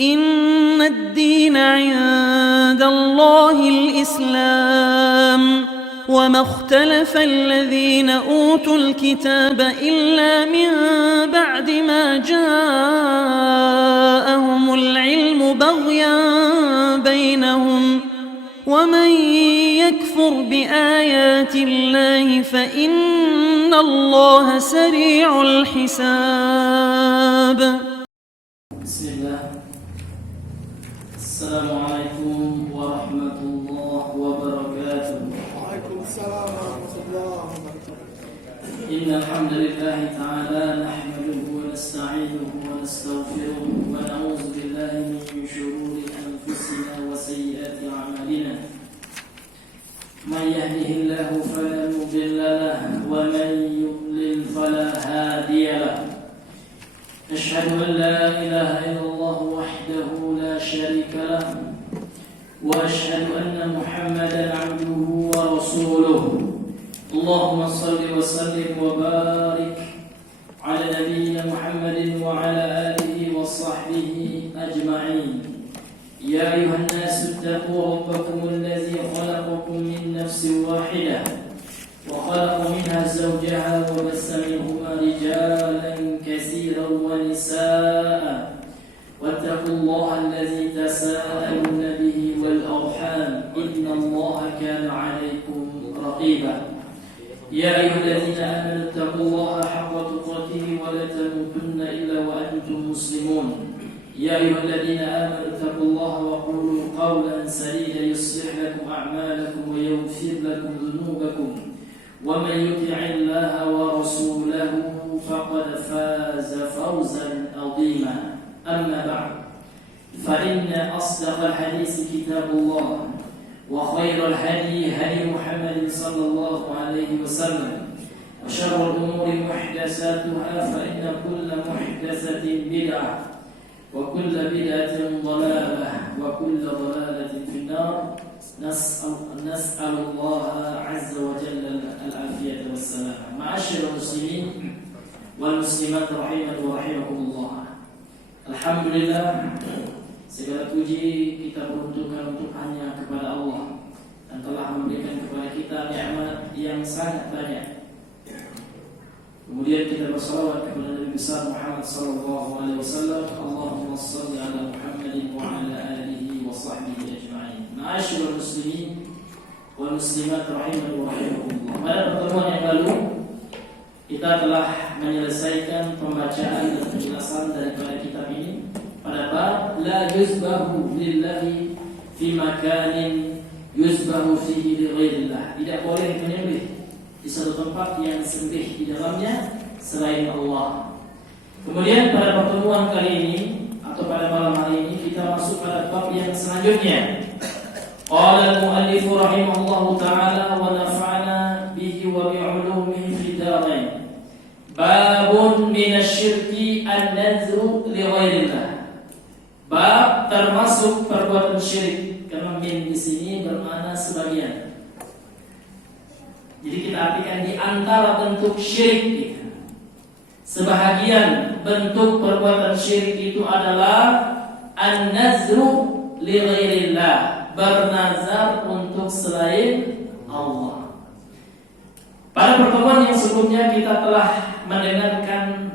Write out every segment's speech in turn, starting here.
إن الدين عند الله الإسلام وما اختلف الذين أوتوا الكتاب إلا من بعد ما جاءهم العلم بغيا بينهم ومن يكفر بآيات الله فإن الله سريع الحساب. بسم الله. السلام عليكم ورحمة الله وبركاته. وعليكم السلام ورحمة الله وبركاته. إن الحمد لله تعالى نحمده ونستعينه ونستغفره ونعوذ بالله من شرور أنفسنا وسيئات أعمالنا. من يهده الله فلا مضل له ومن يضلل فلا هادي له. أشهد أن لا إله إلا الله وحده لا شريك له وأشهد أن محمدا عبده ورسوله. اللهم صل وسلم وبارك على نبينا محمد وعلى آله وصحبه أجمعين. يا أيها الناس اتقوا ربكم الذي خلقكم من نفس واحدة وخلق منها زوجها وبث منهما رجالا كثيرا ونساء واتقوا الله الذي تساءلون به والأرحام إن الله كان عليكم رقيبا. يا أيها الذين آمنوا اتقوا الله حق تقاته ولا تموتن إلا وأنتم مسلمون. يا أيها الذين آمنوا اتقوا الله وقولوا قولا سديدا يصلح لكم أعمالكم ويغفر لكم ذنوبكم ومن يطع الله ورسوله فقد فاز فوزا عظيما. أما بعد فإن أصدق الحديث كتاب الله وخير الهدي هدي محمد صلى الله عليه وسلم وشر الأمور محدثاتها فإن كل محدثة بدعة وكل بدعة ضلالة وكل ضلالة في النار. نسأل الله عز وجل العافية والسلامة. معاشر المسلمين والmuslimat rahimani wa rahimakumullah. Alhamdulillah, segala puji kita peruntukkan untuk hanya kepada Allah dan telah memberikan kepada kita nikmat yang sangat banyak. Kemudian kita bersalawat kepada Nabi besar Muhammad sallallahu alaihi wasallam. Allahumma shalli ala Muhammadin wa ala alihi wa sahbihi ajma'in. Ma'asyiral muslimin wal muslimat rahimani wa rahimakumullah. Pada pertemuan yang lalu kita telah menyelesaikan pembacaan dan penjelasan daripada kitab ini pada bab la yuzbahu lillahi fi makanin yuzbahu fihi li ghairillah. Tidak boleh menyembelih di satu tempat yang sembelih di dalamnya selain Allah. Kemudian pada pertemuan kali ini atau pada malam hari ini kita masuk pada bab yang selanjutnya. Qala al-muallif rahimahullahu ta'ala wa nafa'ana bihi wa bi'ulumihi fi darain. Babun minasyirki an-nadhru li ghairillah. Bab termasuk perbuatan syirik. Karena min di sini bermakna sebagian. Jadi kita artikan di antara bentuk syirik itu. Sebahagian bentuk perbuatan syirik itu adalah an-nazru li ghairillah, bernazar untuk selain Allah. Pada pertemuan yang sebelumnya kita telah mendengarkan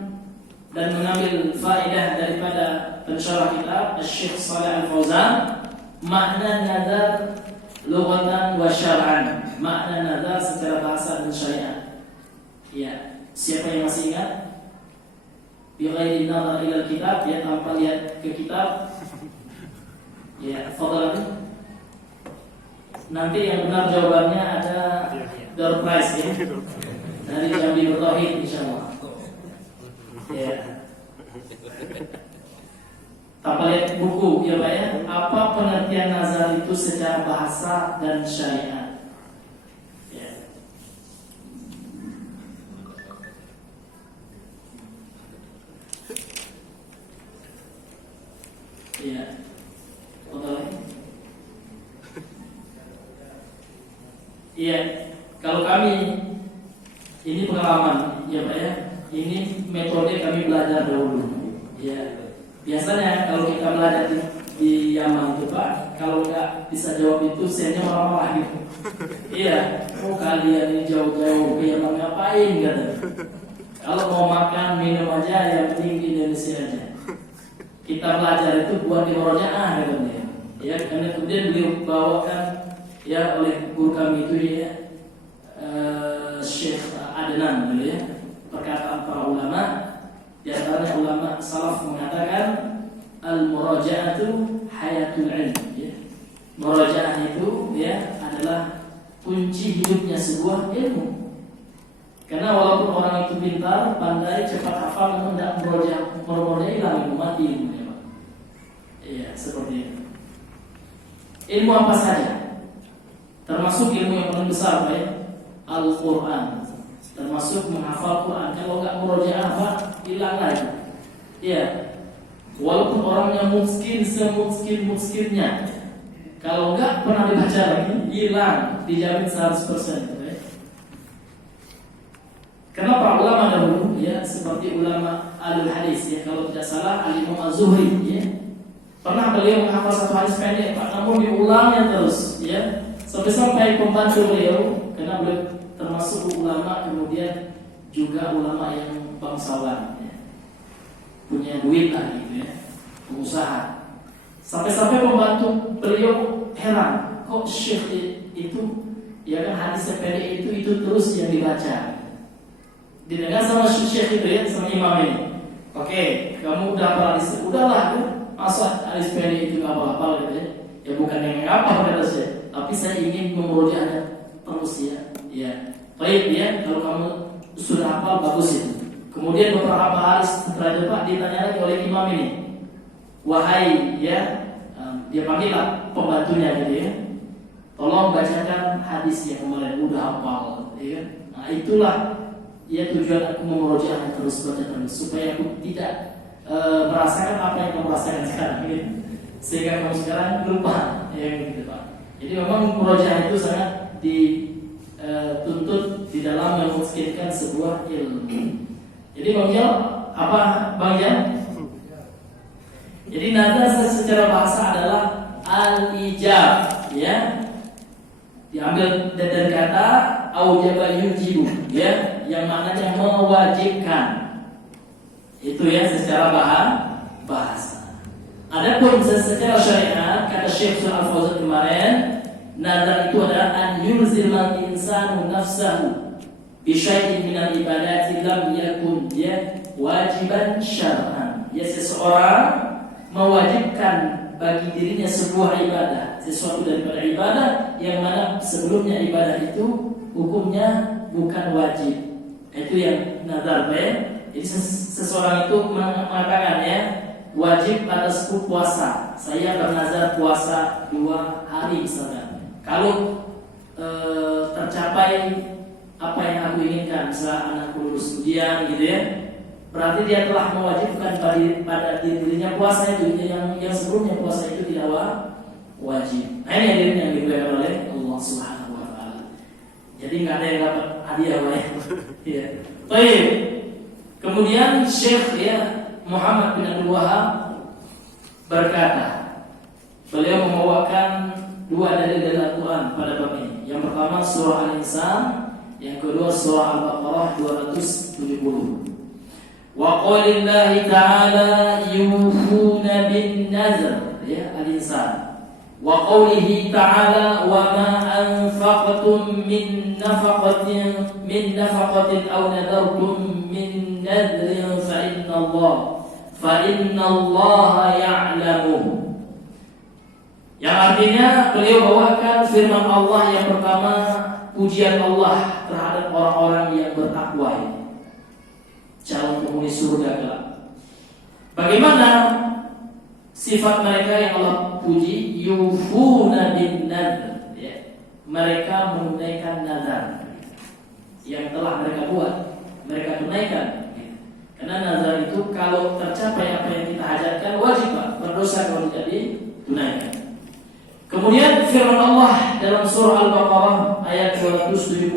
dan mengambil faedah daripada pensyarah kitab Syekh Shalih Al-Fauzan, makna nazar lughatan wa syar'an, makna nazar secara bahasa dan syariat. Ya, siapa yang masih ingat? Bi ghairi nazar ila kitab, ya, tanpa lihat ke kitab. Ya, fadlan. Nanti yang benar jawabannya ada door prize ya. Dari Jambi Bertauhid insyaallah. Ya. Tanpa lihat buku ya Pak ya. Apa pengertian nazar itu secara bahasa dan syariat? Ya. Ya. Iya, kalau kami ini pengalaman ya Pak ya. Ini metode kami belajar dahulu. Ya. Biasanya kalau kita belajar di Yaman itu Pak, kalau nggak bisa jawab itu sennya marah-marah gitu. Iya, kalian ini jauh-jauh ke Yaman ngapain gitu. Kalau mau makan minum aja yang penting di Indonesia aja. Kita belajar itu buat di murojaah gitu ya. Ya, karena kemudian beliau bawakan ya oleh guru kami itu ya Syekh Adnan gitu ya. Perkataan para ulama, di antaranya ulama salaf mengatakan al-murajaatu hayatul ilm ya. Murajaah itu ya adalah kunci hidupnya sebuah ilmu. Karena walaupun orang itu pintar, pandai, cepat hafal, namun tidak merojah hilang ilmu, mati ilmunya Pak. Iya, seperti itu. Ilmu apa saja? Termasuk ilmu yang paling besar Pak ya, Al-Quran. Termasuk menghafal Quran. Kalau nggak merojah apa, hilang lagi. Iya. Walaupun orangnya miskin semiskin-miskinnya, kalau nggak pernah dibaca lagi, hilang, dijamin 100%. Karena para ulama dahulu ya, seperti ulama alul hadis ya, kalau tidak salah Al-Imam Az-Zuhri ya, pernah beliau menghafal satu hadis pendek Pak, namun diulangnya terus ya, sampai pembantu beliau, karena beliau termasuk ulama kemudian juga ulama yang bangsawan ya, punya duit lah gitu ya, pengusaha. Sampai pembantu beliau heran, kok syekh itu ya kan hadis pendek itu terus yang dibaca. Didengar sama syekh itu ya, sama imam ini. Oke, kamu udah hafal hadis, udahlah kan? Masa hadis pendek itu apa-apa gitu ya? Ya bukan yang apa kata saya, tapi saya ingin memurojaahnya terus ya. Ya, baik ya. Kalau kamu sudah hafal bagus itu. Kemudian beberapa hari setelah itu Pak ditanya lagi oleh imam ini, wahai ya, dia panggillah pembantunya gitu ya. Tolong bacakan hadis yang kemarin udah hafal, ya. Nah itulah ya tujuan aku memurojaahnya terus baca terus supaya aku tidak merasakan apa yang kamu rasakan sekarang gitu. Sehingga kamu sekarang lupa ya gitu Pak. Jadi memang murojaah itu sangat dituntut di dalam memiskinkan sebuah ilmu. Jadi Bang Jal, apa Bang Jal? Jadi nada secara bahasa adalah al-ijab ya. Diambil dari kata aujaba yujibu ya, yang maknanya mewajibkan. Itu ya secara bahasa. Adapun secara syariat kata Syekh Al-Fauzan kemarin, nazar itu adalah an yulzimal insanu nafsahu bi syai'in min al-ibadati lam yakun ya wajiban syar'an. Ya seseorang mewajibkan bagi dirinya sebuah ibadah, sesuatu daripada ibadah yang mana sebelumnya ibadah itu hukumnya bukan wajib. Itu yang nazar ya. Jadi seseorang itu mengatakan ya, wajib atas puasa. Saya bernazar puasa 2 hari misalnya. Kalau tercapai apa yang aku inginkan, misalnya anakku lulus ujian gitu ya, berarti dia telah mewajibkan pada dirinya puasa itu yang sebelumnya puasa itu tidak wajib. Nah ini yang diberikan oleh Allah Subhanahu Wa Taala. Jadi nggak ada yang dapat hadiah lah ya. Baik. Kemudian Syekh ya Muhammad bin Abdul Wahab berkata, beliau membawakan 2 dalil Al-Quran pada bab ini. Yang pertama surah Al-Insan, yang kedua surah Al-Baqarah 270. Wa qaulillahi ta'ala yufuna bin nazar ya al-insan. Wa qaulihi ta'ala wa ma anfaqtum min nafaqatin aw nadartum min nadrin fa inna Allah ya'lamu. Yang artinya beliau bawakan firman Allah yang pertama, pujian Allah terhadap orang-orang yang bertakwa ini, calon penghuni surga kelak. Bagaimana sifat mereka yang Allah puji? Yufuna bin nadr ya. Mereka menunaikan nazar yang telah mereka buat, mereka tunaikan. Karena nazar itu kalau tercapai apa yang kita hajatkan wajib Pak, berdosa kalau tidak ditunaikan. Kemudian firman Allah dalam surah Al-Baqarah ayat 270,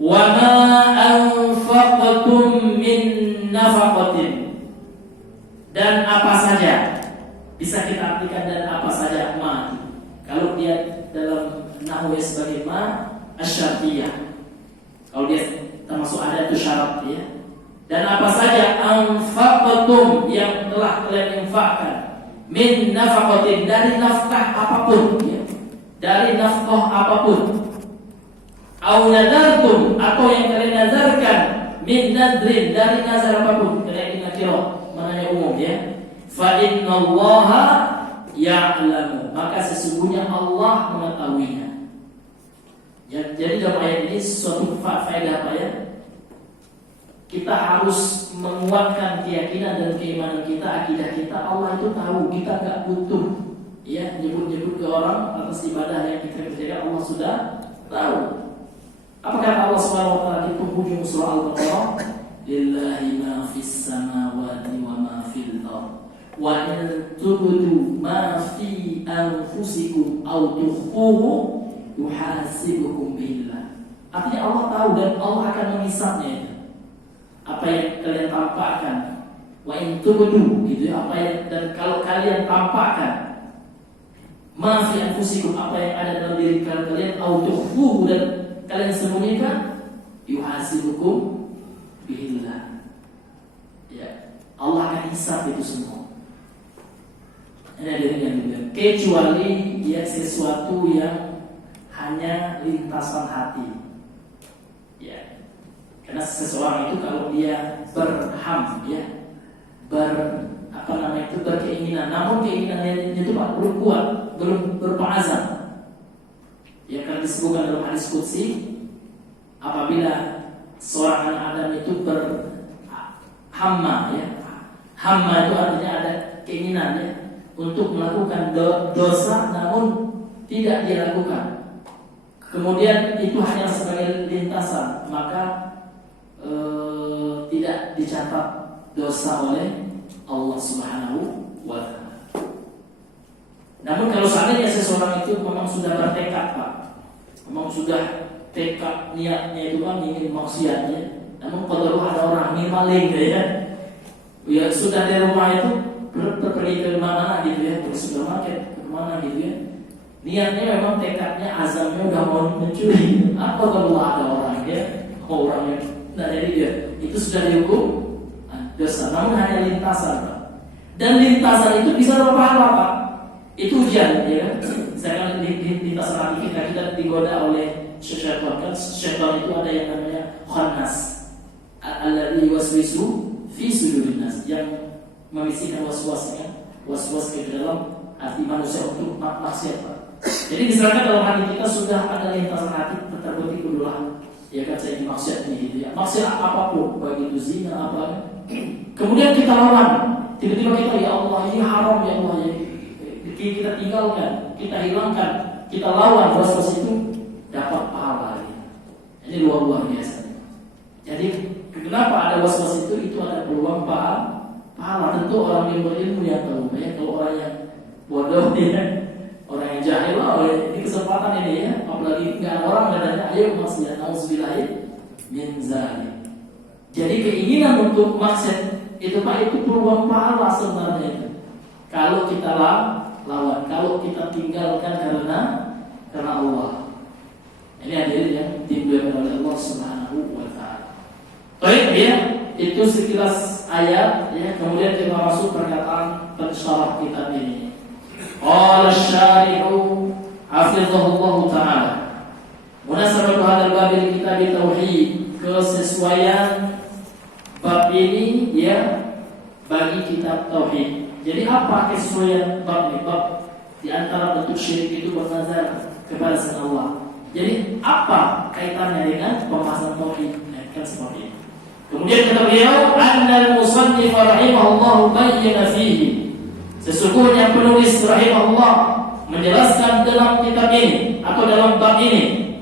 wa ma anfaqtum min nafaqatin, dan apa Bisa kita artikan dan apa saja ma. Kalau dia dalam nahwu sebagai ma asyartiyah. Kalau dia termasuk ada itu syarat ya. Dan apa saja anfaqtum yang telah kalian infakkan min nafaqatin dari nafkah apapun ya. Dari nafkah apapun. Au nadartum atau yang kalian nazarkan min nadrin dari nazar apapun. Kalian nakira maknanya umum ya. Fa innallaha ya'lamu, maka sesungguhnya Allah mengetahuinya. Ya, jadi dalam ayat ini suatu faedah apa ya? Kita harus menguatkan keyakinan dan keimanan kita, akidah kita. Allah itu tahu, kita nggak butuh ya nyebut-nyebut ke orang atas ibadah yang kita kerjakan. Allah sudah tahu. Apa kata Allah Subhanahu wa taala di penghujung surah Al-Baqarah? Lillahi ma fis samawati wa ma fil ardh. Wa in tubdu ma fi anfusikum aw tukhfuhu yuhasibukum billah. Artinya Allah tahu dan Allah akan menghisabnya itu. Apa yang kalian tampakkan. Wa in tubdu gitu ya, apa yang dan kalau kalian tampakkan ma fi anfusikum apa yang ada dalam diri kalian aw tukhfuhu dan kalian sembunyikan yuhasibukum billah. Ya, Allah akan hisab itu semua. Ini ada yang kecuali ya sesuatu yang hanya lintasan hati. Ya. Karena seseorang itu kalau dia berham ya, berkeinginan, namun keinginannya itu belum kuat, belum berpengazam. Ya karena disebutkan dalam hadis qudsi, apabila seorang anak Adam itu berhamma ya. Hamma itu artinya ada keinginan ya untuk melakukan dosa namun tidak dia lakukan. Kemudian itu hanya sebagai lintasan, maka tidak dicatat dosa oleh Allah Subhanahu wa taala. Namun kalau seandainya seseorang itu memang sudah bertekad, Pak, memang sudah tekad niatnya itu kan ingin maksiatnya, namun kalau ada orang ini maling ya sudah di rumah itu pergi ke mana gitu ya, ke supermarket ke mana gitu ya, niatnya memang tekadnya azamnya udah mau mencuri, apa kalau ada orang ya, orang yang nah jadi dia itu sudah dihukum dosa, namun hanya lintasan, Pak. Dan lintasan itu bisa berpahala, Pak. Itu ujian ya. Misalkan lintasan hati kita digoda oleh syaitan, kan syaitan itu ada yang namanya khannas alladzi yuwaswisu fi sudurin nas, yang membisikkan was-was ke dalam hati manusia untuk maksiat, Pak. Jadi misalkan dalam hati kita sudah ada lintasan hati terbetik udulah ya kan saya maksiat ini gitu ya, maksiat apapun, baik itu zina apa, kemudian kita lawan, tiba-tiba kita ya Allah ini haram ya Allah ya, kita tinggalkan, kita hilangkan, kita lawan was-was itu, dapat pahala ya. Ini luar biasa. Jadi kenapa ada was-was itu ada peluang pahala. Tentu orang yang berilmu yang tahu ya. Kalau orang yang bodoh ya, orang yang jahil ini kesempatan ini ya, apalagi nggak ada orang katanya ayo maksiat, nauzubillahi min zalik. Jadi keinginan untuk maksiat itu Pak, itu peluang pahala sebenarnya itu. Kalau kita lawan, kalau kita tinggalkan karena Allah. Ini hadirin yang dimuliakan oleh Allah Subhanahu wa taala. Baik ya, itu sekilas ayat ya. Kemudian kita masuk perkataan pensyarah kitab ini. Qala asy-syari'u hafizahullah taala. Munasabatu hadzal bab li kitab tauhid, kesesuaian bab ini ya bagi kitab tauhid. Jadi apa kesesuaian bab ini? Bab di antara bentuk syirik itu bernazar kepada selain Allah. Jadi apa kaitannya dengan pembahasan tauhid? Kan seperti ini. Kemudian kata beliau, annal musannif rahimahullah bayyana fihi. Sesungguhnya penulis rahimahullah menjelaskan dalam kitab ini atau dalam bab ini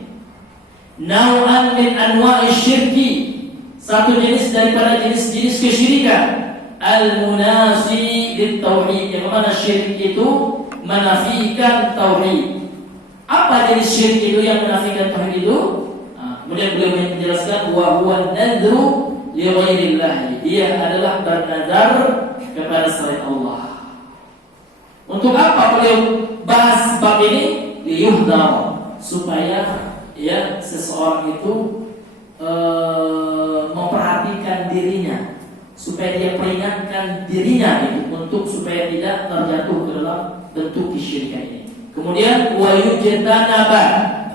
nau'an min anwa'i syirki, satu jenis daripada jenis-jenis kesyirikan al-munasi lit-tauhid, yang mana syirik itu menafikan tauhid. Apa jenis syirik itu yang menafikan tauhid itu? Kemudian beliau menjelaskan wa huwa nadru li ghairillah, dia adalah bernazar kepada selain Allah. Untuk apa beliau bahas bab ini? Liyuhdar, supaya ya seseorang itu memperhatikan dirinya, supaya dia peringatkan dirinya itu untuk supaya tidak terjatuh ke dalam bentuk kesyirikan ini. Kemudian wayujanaba,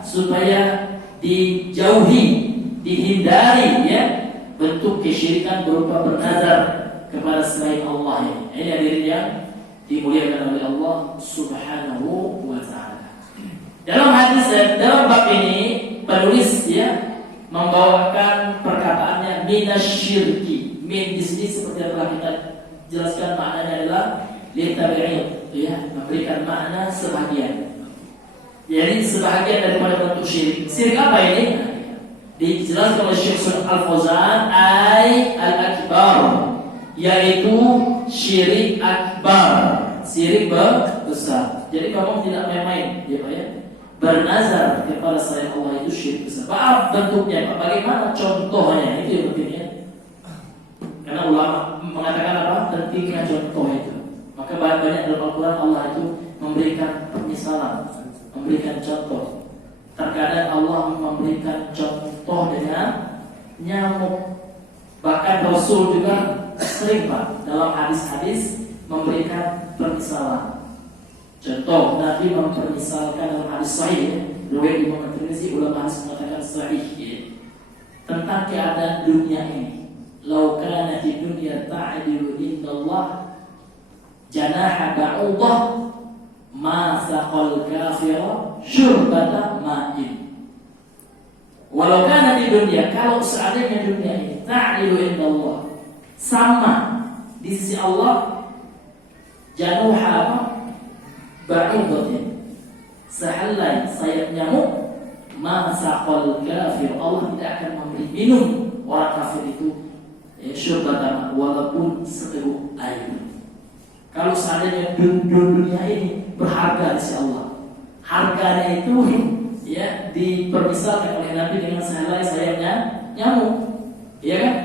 supaya dijauhi, dihindari ya bentuk kesyirikan berupa bernazar kepada selain Allah ini. Ini hadirin yang dimuliakan oleh Allah Subhanahu wa taala. Dalam hadis dalam bab ini penulis ya membawakan perkataannya minasyirki. Min di sini seperti yang telah kita jelaskan maknanya adalah litabi'id ya, memberikan makna sebagian. Jadi sebahagian daripada bentuk syirik. Syirik apa ini? Dijelaskan oleh Syekh Shalih Al-Fauzan al-akbar, yaitu syirik akbar, syirik besar. Jadi kamu tidak main-main, ya Pak ya. Bernazar kepada selain Allah itu syirik besar. Apa bentuknya, Pak? Bagaimana contohnya? Itu yang pentingnya. Karena ulama mengatakan apa? Pentingnya contoh itu. Maka banyak dalam Al-Quran Allah itu memberikan permisalan, memberikan contoh. Terkadang Allah memberikan contoh dengan nyamuk. Bahkan Rasul juga sering Pak dalam hadis-hadis memberikan permisalan. Contoh, Nabi mempermisalkan dalam hadis sahih, riwayat Imam At-Tirmidzi, ulama hadis mengatakan sahih ya, tentang keadaan dunia ini. Lau kanat dunya ta'dilu indallah janaha ba'udah ma saqal kafira syurbata ma'in. Walau kanat dunya, kalau seandainya dunia ini ta'dilu indallah, sama di sisi Allah, januha ba'udatin, sehelai sayap nyamuk, ma saqal kafir, Allah tidak akan memberi minum orang kafir itu syurbatan walaupun seteguk air. Kalau seandainya dunia ini berharga di sisi Allah, harganya itu ya dipermisalkan oleh Nabi dengan sehelai sayapnya nyamuk, ya kan?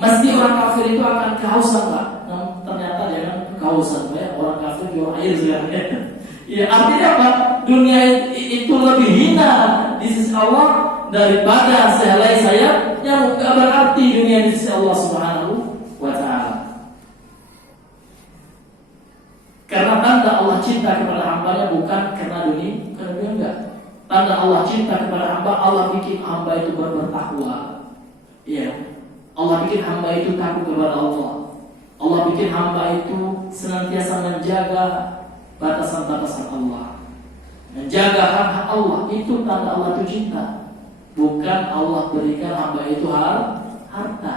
Mesti orang kafir itu akan kehausan Pak. Nah, ternyata jangan kehausan ya, orang kafir jual air sekarang. Ya artinya apa? Dunia itu lebih hina di sisi Allah daripada sehelai sayap yang gak berarti dunia di sisi Allah Subhanahu wa taala. Karena tanda Allah cinta kepada hambanya bukan karena dunia enggak. Tanda Allah cinta kepada hamba, Allah bikin hamba itu bertakwa. Iya. Allah bikin hamba itu takut kepada Allah. Allah bikin hamba itu senantiasa menjaga batasan-batasan Allah, menjaga hak-hak Allah. Itu tanda Allah itu cinta. Bukan Allah berikan hamba itu harta.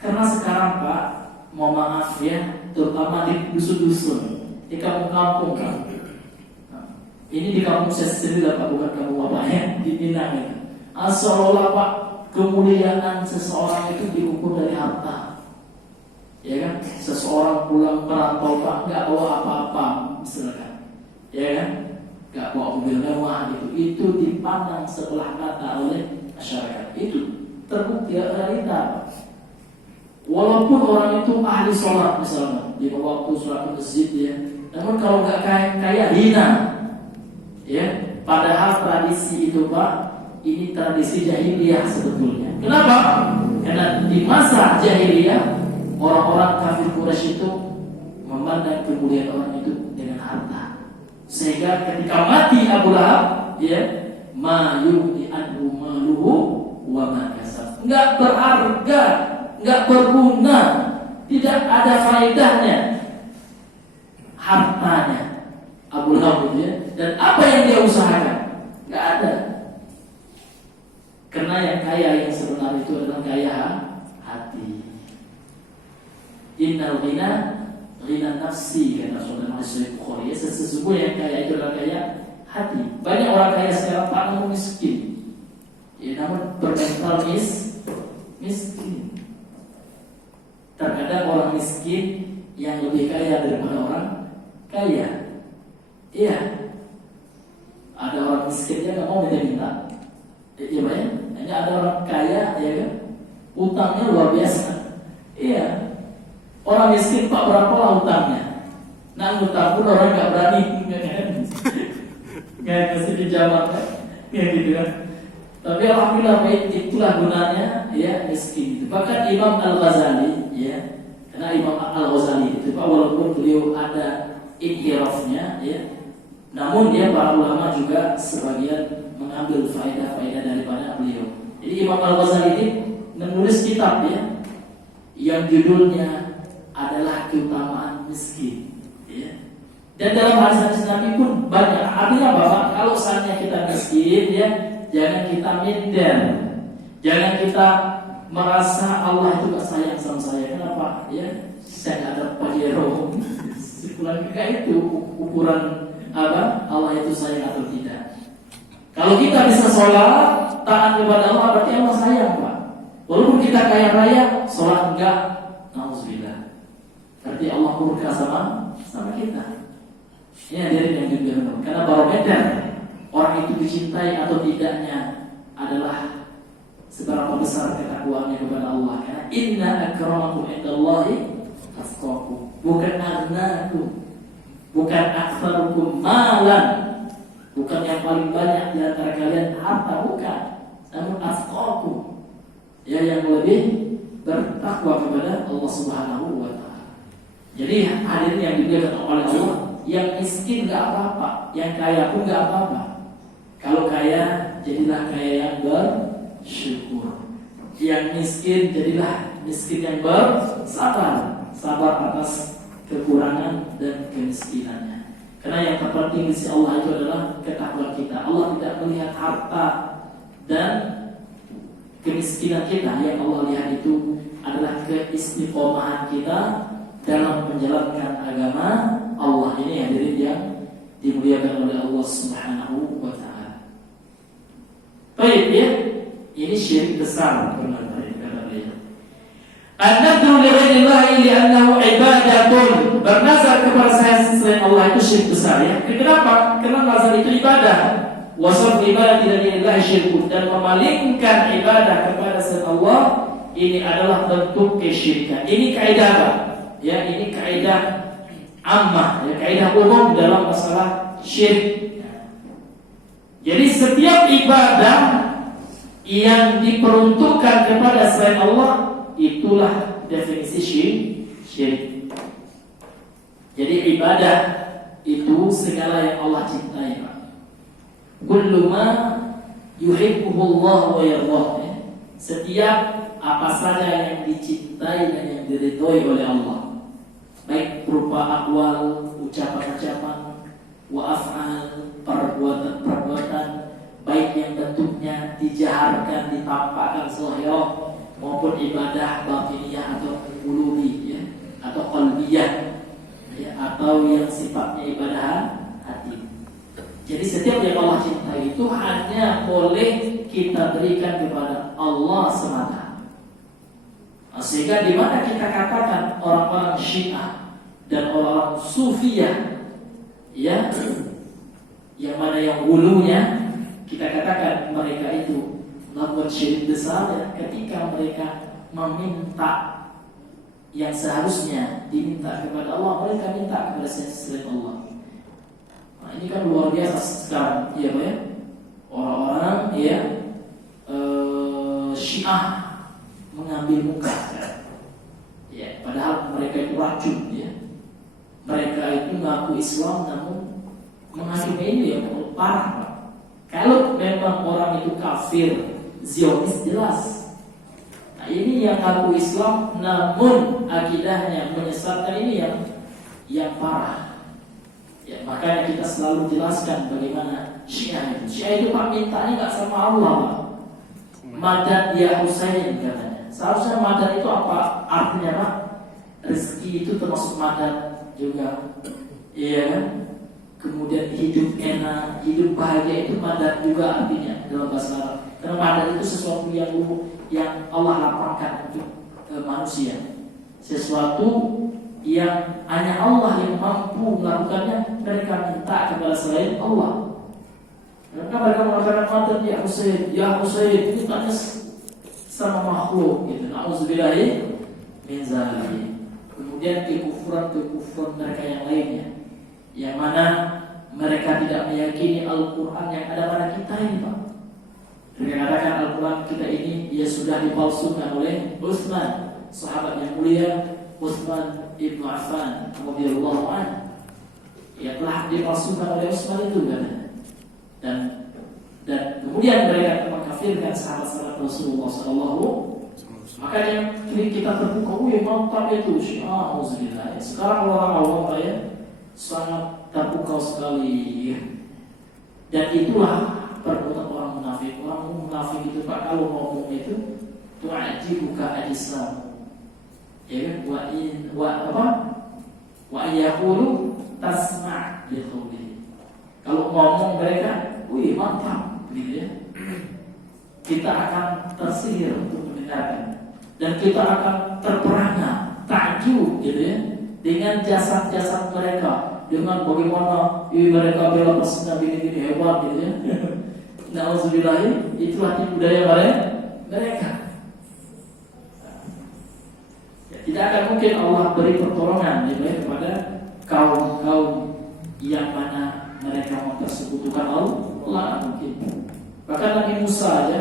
Karena sekarang Pak, mau maaf ya, terutama di dusun-dusun, di kampung-kampung kan. Ini di kampung saya sendiri Pak, bukan kampung Bapak ya, di Minang itu. Seolah-olah Pak, kemuliaan seseorang itu diukur dari harta. Ya kan, seseorang pulang merantau Pak, nggak bawa apa-apa, misalkan, ya kan, nggak bawa mobil mewah itu dipandang sebelah mata oleh masyarakat. Itu terbukti realita. Walaupun orang itu ahli sholat misalnya, di waktu sholat ke masjid ya, namun kalau nggak kaya hina, ya. Padahal tradisi itu Pak, ini tradisi jahiliyah sebetulnya. Kenapa? Karena di masa jahiliyah orang-orang kafir Quraisy itu memandang kemuliaan orang itu dengan harta, sehingga ketika mati Abu Lahab, ya, ma yughni anhu maluhu wa ma kasab, enggak berharga, enggak berguna, tidak ada faedahnya hartanya Abu Lahab itu ya. Dan apa yang dia usahakan enggak ada. Karena yang kaya yang sebenarnya itu adalah kaya hati. Innal ghina nafsi, kata Rasulullah SAW. Sesungguhnya yang kaya itu adalah kaya hati. Banyak orang kaya sekarang Pak namun miskin, ya, namun bermental miskin. Terkadang orang miskin yang lebih kaya daripada orang kaya. Iya. Ada orang miskin yang nggak mau minta. Iya Pak ya. Hanya ada orang kaya, ya kan, utangnya luar biasa. Iya. Orang miskin Pak berapa lah utangnya? Nah, pun orang nggak berani nggak kasih pinjaman kan, kayak gitu kan. Tapi alhamdulillah itulah gunanya ya miskin. Bahkan Imam Al-Ghazali ya, karena Imam Al-Ghazali itu walaupun beliau ada inhirafnya ya, namun dia para ulama juga sebagian mengambil faedah-faedah daripada beliau. Jadi Imam Al-Ghazali ini menulis kitab ya, yang judulnya adalah keutamaan miskin ya. Dan dalam hadis Nabi pun banyak. Artinya bahwa kalau saatnya kita miskin ya, jangan kita minder, jangan kita merasa Allah itu gak sayang sama saya. Kenapa ya? Saya gak ada pajero. Sebulan itu ukuran apa? Allah itu sayang atau tidak. Kalau kita bisa sholat taat kepada Allah, berarti Allah sayang, Pak. Walaupun kita kaya raya, sholat enggak, nauzubillah, berarti Allah murka sama kita. Ini hadirin yang dimuliakan, karena barometer orang itu dicintai atau tidaknya adalah seberapa besar ketakwaannya kepada Allah. Karena inna akramakum indallahi atqakum, bukan aghnakum, bukan aktsarukum malan, bukan yang paling banyak di antara kalian harta, bukan, namun atqakum, ya, yang lebih bertakwa kepada Allah Subhanahu wa taala. Jadi hadirin yang dimuliakan oleh Allah, yang miskin gak apa-apa, yang kaya pun gak apa-apa. Kalau kaya, jadilah kaya yang bersyukur. Yang miskin, jadilah miskin yang bersabar, sabar atas kekurangan dan kemiskinannya. Karena yang terpenting di sisi Allah itu adalah ketakwaan kita. Allah tidak melihat harta dan kemiskinan kita. Yang Allah lihat itu adalah keistiqomahan kita dalam menjalankan agama Allah. Ini hadirin yang dimuliakan oleh Allah Subhanahu wa taala. Baik ya, ini syirik besar kata beliau. An-nadru li ghairillahi li'annahu ibadatun. Bernazar kepada selain Allah itu syirik besar ya. Kenapa? Karena nazar itu ibadah. Wasaf ibadah tidak lillahi syirkun, dan memalingkan ibadah kepada selain Allah ini adalah bentuk kesyirikan. Ini kaidah apa? Ya, ini kaidah ammah, ya, kaidah umum dalam masalah syirik. Jadi setiap ibadah yang diperuntukkan kepada selain Allah, itulah definisi syirik. Jadi ibadah itu segala yang Allah cintai, Pak. Kullu ma yuhibbuhu Allah wa yardah. Setiap apa saja yang dicintai dan yang diridhoi oleh Allah, baik berupa akwal, ucapan-ucapan, wa af'al, perbuatan-perbuatan, baik yang bentuknya dijaharkan, ditampakkan zahirah, maupun ibadah batiniyah atau uluhiyah atau qalbiyah ya, atau yang sifatnya ibadah hati. Jadi setiap yang Allah cintai itu hanya boleh kita berikan kepada Allah semata. Sehingga di mana kita katakan orang-orang Syiah dan orang-orang Sufiyah ya, yang mana yang hulunya kita katakan mereka itu melakukan syirik besar ya, ketika mereka meminta yang seharusnya diminta kepada Allah, mereka minta kepada selain Allah. Nah, ini kan luar biasa sekarang ya, Pak ya. Orang-orang ya Syiah mengambil muka ya, padahal mereka itu racun ya. Mereka itu mengaku Islam namun mengagumi ini ya parah, Pak. Kalau memang orang itu kafir Zionis jelas. Nah, ini yang mengaku Islam namun akidahnya menyesatkan, ini yang parah. Ya, makanya kita selalu jelaskan bagaimana Syiah itu. Syiah itu Pak mintanya nggak sama Allah, Pak. Madad ya Husain katanya. Seharusnya madad itu apa artinya, Pak? Rezeki itu termasuk madad juga, iya kan? Kemudian hidup enak, hidup bahagia itu madad juga artinya dalam bahasa Arab. Karena madad itu sesuatu yang Allah lapangkan untuk manusia, sesuatu yang hanya Allah yang mampu melakukannya. Mereka minta kepada selain Allah. Karena mereka mengatakan madad ya Husain itu tanya sama makhluk gitu. Nauzubillahi min zalik. kemudian kekufuran mereka yang lainnya, yang mana mereka tidak meyakini Al-Quran yang ada pada kita ini, Pak. Mereka katakan Al-Quran kita ini ya sudah dipalsukan oleh Utsman, sahabat yang mulia Utsman ibnu Affan radhiyallahu anhu. Ya telah dipalsukan oleh Utsman itu kan. Dan kemudian mereka mengkafirkan sahabat-sahabat Rasulullah sallallahu. Makanya kita terbuka, mantap itu Syiah. Sekarang orang awam ya sangat terbuka sekali. Dan itulah perbuatan orang munafik. Orang munafik itu Pak kalau ngomong itu tu'ajibuka al-Islam. Ya kan? Wa yaqulu tasma' li qawlihi. Kalau ngomong mereka, mantap gitu ya. Kita akan tersihir untuk mendengarkan. Dan kita akan terperangah, takjub gitu ya, dengan jasad-jasad mereka, dengan bagaimana mereka bela Rasulullah begini hebat gitu ya. Nauzubillah, itulah budaya mereka. Ya, tidak akan mungkin Allah beri pertolongan ya, kepada kaum-kaum yang mana mereka mempersekutukan Allah mungkin. Bahkan Nabi Musa ya,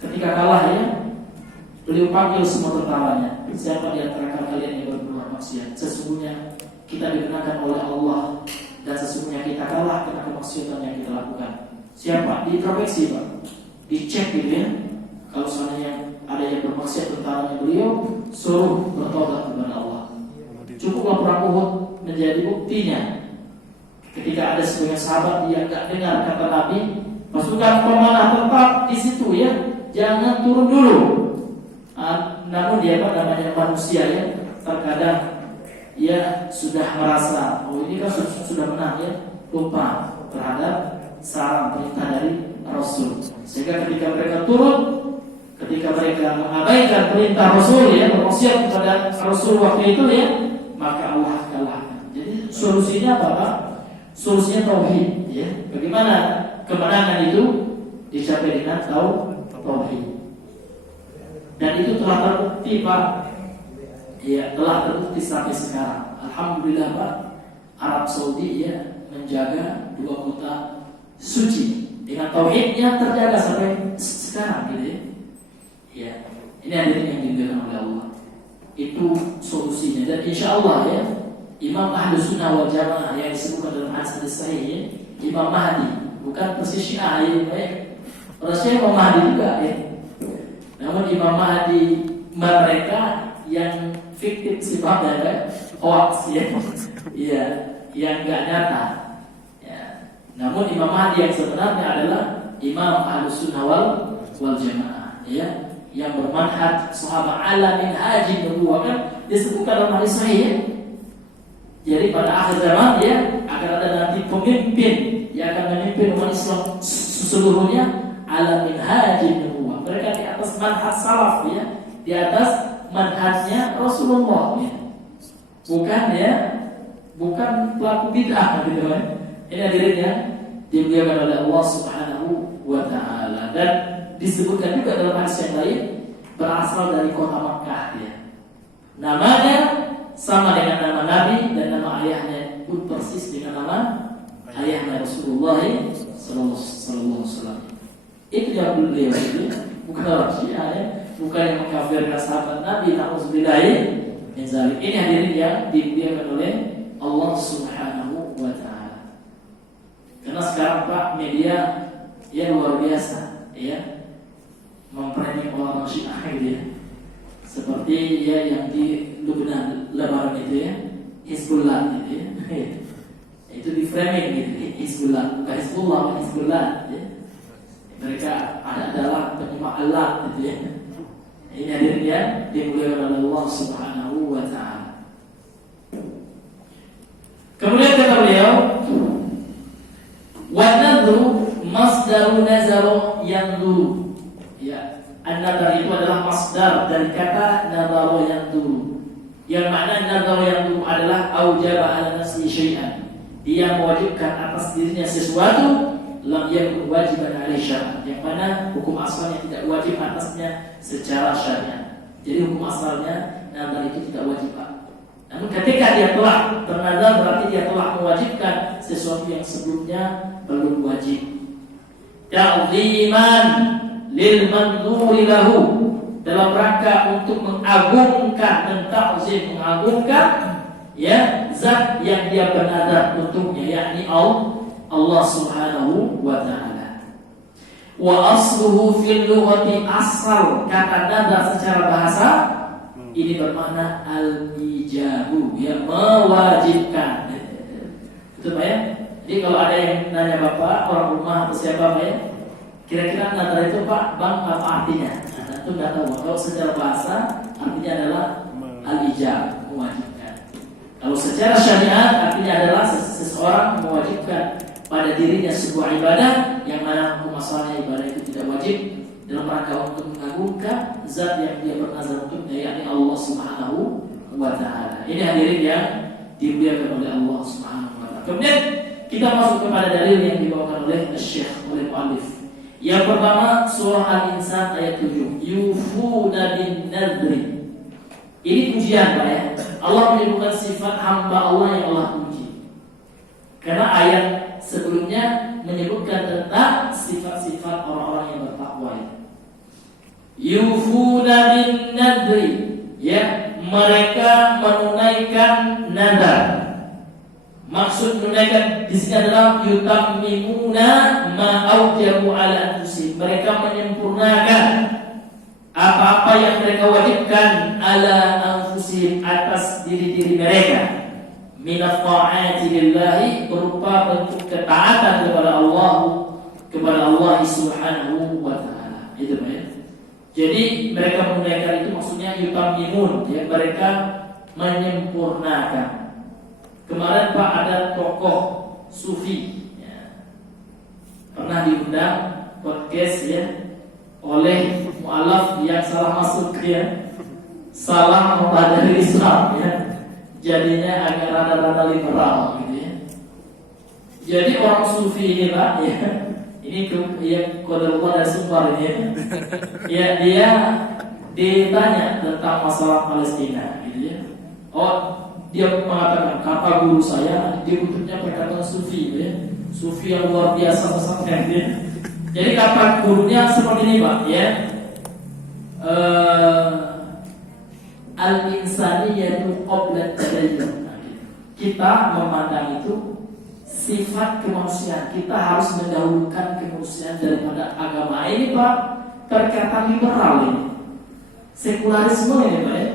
ketika kalah ya, beliau panggil semua tentaranya, siapa di antara kalian yang berbuat maksiat? Sesungguhnya kita digunakan oleh Allah dan sesungguhnya kita kalah karena kemaksiatan yang kita lakukan. Siapa? Diintrospeksi Pak, dicek gitu ya. Kalau seandainya ada yang bermaksiat tentaranya beliau, suruh bertobat kepada Allah. Cukuplah perang Uhud menjadi buktinya. Ketika ada sebagian sahabat yang tidak dengar kata Nabi, pasukan pemanah tetap di situ ya, jangan turun dulu. Namun dia namanya manusia ya, terkadang ia sudah merasa ini kan sudah menang ya, lupa terhadap saran perintah dari Rasul. Sehingga ketika mereka turun, ketika mereka mengabaikan perintah Rasul ya, bermaksiat kepada Rasul waktu itu ya, maka Allah kalahkan. Jadi solusinya apa Pak? Solusinya tauhid ya. Bagaimana kemenangan itu dicapai dengan tauhid. Dan itu telah terbukti Pak. Ya, telah terbukti sampai sekarang. Alhamdulillah Pak, Arab Saudi ya menjaga 2 kota suci dengan tauhidnya terjaga sampai sekarang gitu ya. Ya, ini hadirin yang dimuliakan oleh Allah. Itu solusinya dan insya Allah ya, Imam Ahlus Sunnah wal Jamaah yang disebutkan dalam hadis sahih ya, Imam Mahdi, bukan persis Syiah ya. Rasanya Imam Mahdi juga ya. Namun Imam Mahdi mereka yang fiktif sifatnya kan, hoax ya, iya, yang nggak nyata. Ya. Namun Imam Mahdi yang sebenarnya adalah Imam Ahlus Sunnah wal Jamaah, ya, yang bermanhaj sahabat ala min haji nubuwah kan disebutkan dalam hadis sahih ya. Jadi pada akhir zaman ya akan ada nanti pemimpin yang akan memimpin umat Islam seluruhnya ala min haji nubuwah. Mereka di atas manhaj salaf ya, di atas manhajnya Rasulullah ya. Bukan pelaku bid'ah gitu kan. Ini hadirin ya dimuliakan oleh Allah Subhanahu wa taala dan disebutkan juga dalam hadis yang lain berasal dari kota Makkah ya. Namanya sama dengan nama Nabi dan nama ayahnya pun persis dengan nama ayahnya Rasulullah sallallahu alaihi wasallam. Itu yang beliau itu bukan orang Syiah ya, bukan yang mengkafirkan sahabat Nabi. Nauzubillah min zalik. Ini hadirin yang dimuliakan oleh Allah Subhanahu wa taala. Karena sekarang Pak media ya luar biasa ya, mempremi orang Syiah gitu ya. Seperti ya yang di Lebanon Lebaran itu ya, Hizbullah gitu ya. Itu di framing gitu, Hizbullah, bukan Hizbullah, Hizbullah ya. Mereka adalah penyembah Allah gitu ya. Ini hadirin ya dimuliakan oleh Allah Subhanahu wa taala. Kemudian kata beliau, wa nadru masdaru nazaru yanzuru. Ya, an-nadar itu adalah masdar dari kata nazaru yanzuru. Yang makna nazaru yanzuru adalah aujaba ala nafsi syai'an. Dia mewajibkan atas dirinya sesuatu lam yakun wajiban alaihi syar'an, yang mana hukum asalnya tidak wajib atasnya secara syariat. Jadi hukum asalnya nazar itu tidak wajib Pak. Namun ketika dia telah bernazar berarti dia telah mewajibkan sesuatu yang sebelumnya belum wajib. Ta'ziman lil mandhuri lahu, dalam rangka untuk mengagungkan dan ta'zim, mengagungkan ya zat yang dia bernazar untuknya, yakni Allah Subhanahu wa taala. Wa asluhu fil lughati, asal kata nazar secara bahasa ini bermakna al-ijabu, ya mewajibkan. Betul Pak ya? Jadi kalau ada yang nanya Bapak, orang rumah atau siapa Pak ya, kira-kira nazar itu Pak, Bang apa artinya? Nah, itu nggak tahu. Kalau secara bahasa artinya adalah al-ijab, mewajibkan. Kalau secara syariat artinya adalah seseorang mewajibkan pada dirinya sebuah ibadah yang mana hukum asalnya ibadah itu tidak wajib, dalam rangka untuk mengagungkan zat yang dia bernazar untuknya, yakni Allah Subhanahu wa taala. Ini hadirin yang dimuliakan oleh Allah Subhanahu wa taala. Kemudian kita masuk kepada dalil yang dibawakan oleh Syekh, oleh muallif. Yang pertama surah Al-Insan ayat 7. Yufuna bin nadri. Ini pujian Pak ya. Allah menyebutkan sifat hamba Allah yang Allah puji. Karena ayat sebelumnya menyebutkan tentang sifat-sifat orang-orang yang bertakwa. Yufuna bin nadri, ya, mereka menunaikan nadar. Maksud menunaikan di sini adalah yutammimuna ma aujabu ala anfusihim. Mereka menyempurnakan apa-apa yang mereka wajibkan ala anfusihim, atas diri-diri mereka. Minat ta'ati lillahi, berupa bentuk ketaatan kepada Allah Subhanahu wa taala. Itu Pak ya. Jadi mereka menunaikan itu maksudnya yutammimun, ya, mereka menyempurnakan. Kemarin Pak ada tokoh sufi ya, pernah diundang podcast ya oleh mualaf yang salah masuk ya, salah mempelajari Islam ya, jadinya agak rada-rada liberal gitu ya. Jadi orang sufi ini Pak ya, ini ya kode dari Sumbar ini ya, dia ditanya tentang masalah Palestina gitu ya. Oh, dia mengatakan kata guru saya, dia kutipnya perkataan sufi ya. Sufi yang luar biasa pesantren ya. Jadi kata gurunya seperti ini Pak ya. Al-insaniyatu qabla tadayyun. Kita memandang itu sifat kemanusiaan. Kita harus mendahulukan kemanusiaan daripada agama. Ini Pak perkataan liberal ini, sekularisme ini Pak ya.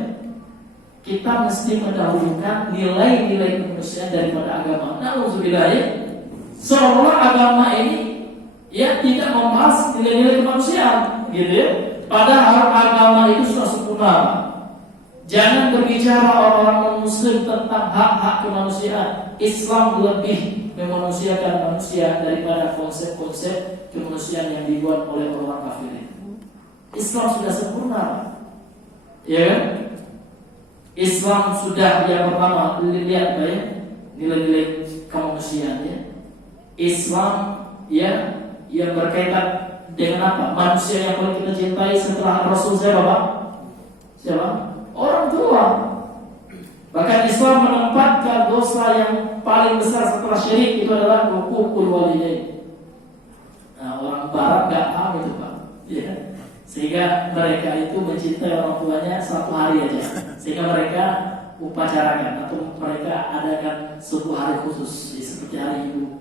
Kita mesti mendahulukan nilai-nilai kemanusiaan daripada agama. Nauzubillah ya. Seolah agama ini ya tidak membahas nilai-nilai kemanusiaan, gitu ya. Padahal agama itu sudah sempurna. Jangan berbicara orang-orang muslim tentang hak-hak kemanusiaan. Islam lebih memanusiakan manusia daripada konsep-konsep kemanusiaan yang dibuat oleh orang kafir. Islam sudah sempurna, ya kan? Islam sudah yang pertama, lihat ya, nilai-nilai kemanusiaan ya. Islam ya yang berkaitan dengan apa? Manusia yang paling kita cintai setelah Rasul siapa Pak? Siapa? Orang tua. Bahkan Islam menempatkan dosa yang paling besar setelah syirik itu adalah hukukul walidain. Nah, orang barat gak paham itu Pak ya. Sehingga mereka itu mencintai orang tuanya satu hari aja, sehingga mereka upacarakan atau mereka adakan suatu hari khusus ya, seperti hari ibu.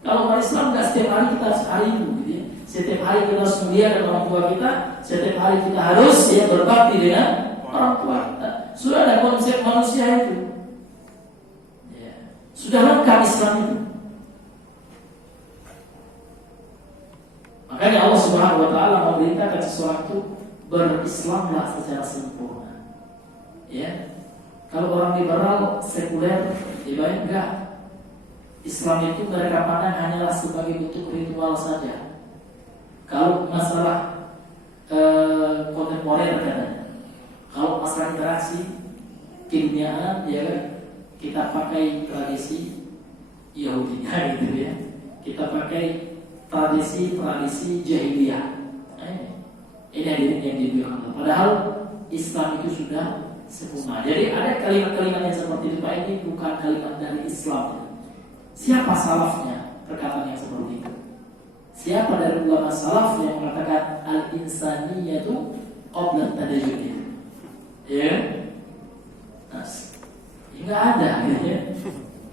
Kalau orang Islam nggak setiap hari kita harus hari ibu gitu ya. Setiap hari kita harus muliakan orang tua kita. Setiap hari kita harus ya berbakti dengan orang tua kita. Sudah ada konsep manusia itu ya. Sudah lengkap Islam itu. Makanya Allah Subhanahu wa taala memerintahkan sesuatu, berislamlah secara sempurna. Ya. Kalau orang liberal sekuler, dibayang enggak? Islam itu mereka pandang hanyalah sebagai bentuk ritual saja. Kalau masalah kontemporer katanya, kalau masalah interaksi keduniaan ya kita pakai tradisi Yahudi gitu ya. Kita pakai tradisi jahiliyah. Ini hadirin yang dibilang. Padahal Islam itu sudah sempurna. Jadi ada kalimat-kalimat yang seperti itu, Pak, ini bukan kalimat dari Islam. Siapa salafnya perkataan yang seperti itu? Siapa dari ulama salaf yang mengatakan al-insaniyatu qabla tadayyun? Ya, nggak ada, ya.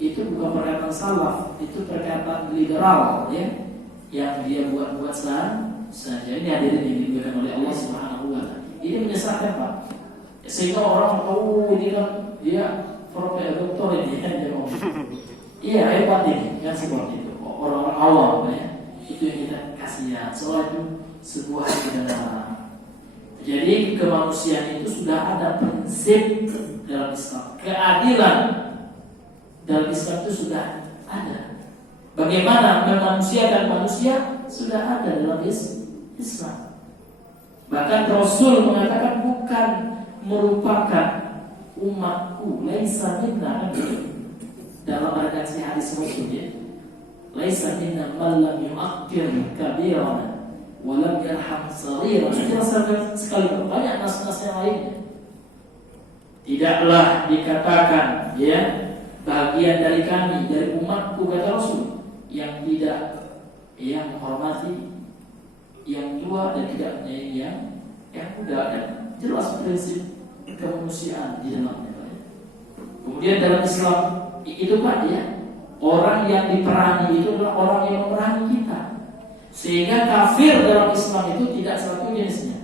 Itu bukan perkataan salaf, itu perkataan liberal, ya, yang dia buat saja. Ini hadirin yang diberikan oleh Allah Subhanahu wa Ta'ala. Ini menyesatkan, Pak. Sehingga orang ini kan dia profesor doktor ini kan dia ngomong. Iya, hebat ini kan seperti itu. Orang-orang awam, ya, itu yang kita kasihan. Soal itu sebuah kebenaran. Jadi kemanusiaan itu sudah ada prinsip dalam Islam. Keadilan dalam Islam itu sudah ada. Bagaimana memanusiakan manusia sudah ada dalam Islam. Bahkan Rasul mengatakan bukan merupakan umatku, laisa minna, dalam redaksi hadis Rasul, ya. Laisa minna man lam yu'aqqir kabirana wa lam yarham saghira. Jelas sekali, banyak nas-nas yang lainnya. Tidaklah dikatakan, ya, bagian dari kami, dari umatku, kata Rasul, yang tidak menghormati yang tua dan tidak menyayangi yang muda, dan jelas prinsip kemanusiaan di dalamnya. Kemudian dalam Islam itu, Pak, ya, orang yang diperangi itu adalah orang yang memerangi kita. Sehingga kafir dalam Islam itu tidak satu jenisnya.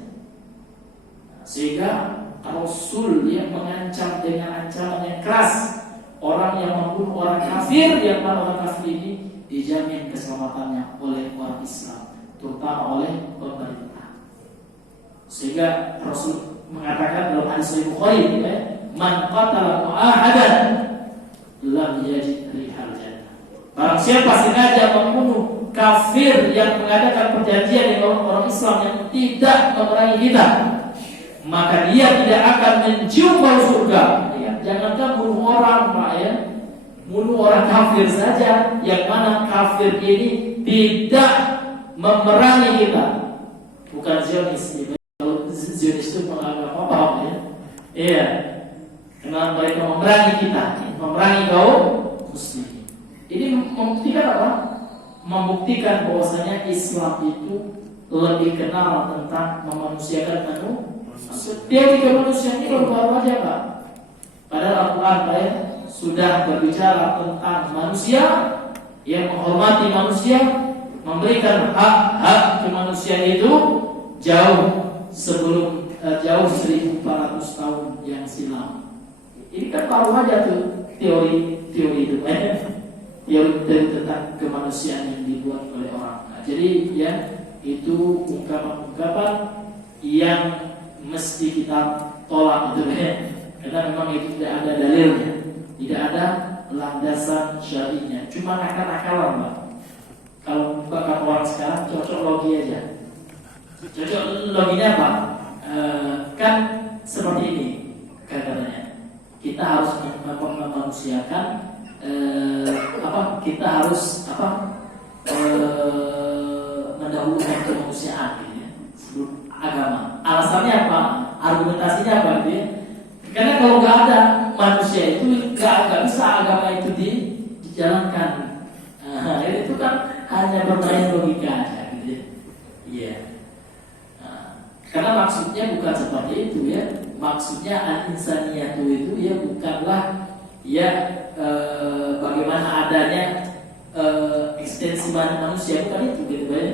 Sehingga Rasul yang mengancam dengan ancaman yang keras orang yang membunuh orang kafir, yang mana orang kafir ini dijamin keselamatannya oleh orang Islam, terutama oleh pemerintah. Sehingga Rasul mengatakan dalam hadis Sahih Bukhari, man qatala mu'ahadan lam yajid rihal jannah. Barang siapa sengaja membunuh kafir yang mengadakan perjanjian dengan orang Islam yang tidak memerangi kita, maka dia tidak akan mencium bau surga. Ya, jangankan bunuh orang, Pak, ya, bunuh orang kafir saja, yang mana kafir ini tidak memerangi kita. Bukan Zionis. Kalau Zionis itu menganggap apa, ya? Iya. Karena mereka memerangi kita, memerangi kaum muslim. Ini membuktikan apa? Membuktikan bahwasanya Islam itu lebih kenal tentang memanusiakan manusia. Dia kemanusiaan ini baru aja, Pak. Padahal Al-Quran sudah berbicara tentang manusia, yang menghormati manusia, memberikan hak-hak kemanusiaan itu jauh sebelum jauh 1400 tahun yang silam. Ini kan baru aja tuh teori itu, teori tentang kemanusiaan yang dibuat oleh orang. Nah, jadi ya, itu ungkapan-ungkapan yang mesti kita tolak itu, ya. Karena memang itu tidak ada dalilnya, tidak ada landasan syar'inya, cuma akal-akalan, Pak. Kalau bukan orang sekarang cocok logi aja. Cocok loginya apa? Kan seperti ini katanya. Kita harus memanusiakan kita harus mendahulukan kemanusiaan, gitu, ya, sebelum agama. Alasannya apa? Argumentasinya apa, gitu, ya? Karena kalau nggak ada manusia itu nggak bisa agama itu dijalankan. Itu kan hanya bermain logika aja, gitu, ya. Iya. Karena maksudnya bukan seperti itu, ya. Maksudnya al-insaniyatu itu, ya, bukanlah, ya, bagaimana adanya ekstensi manusia, bukan itu, gitu, ya.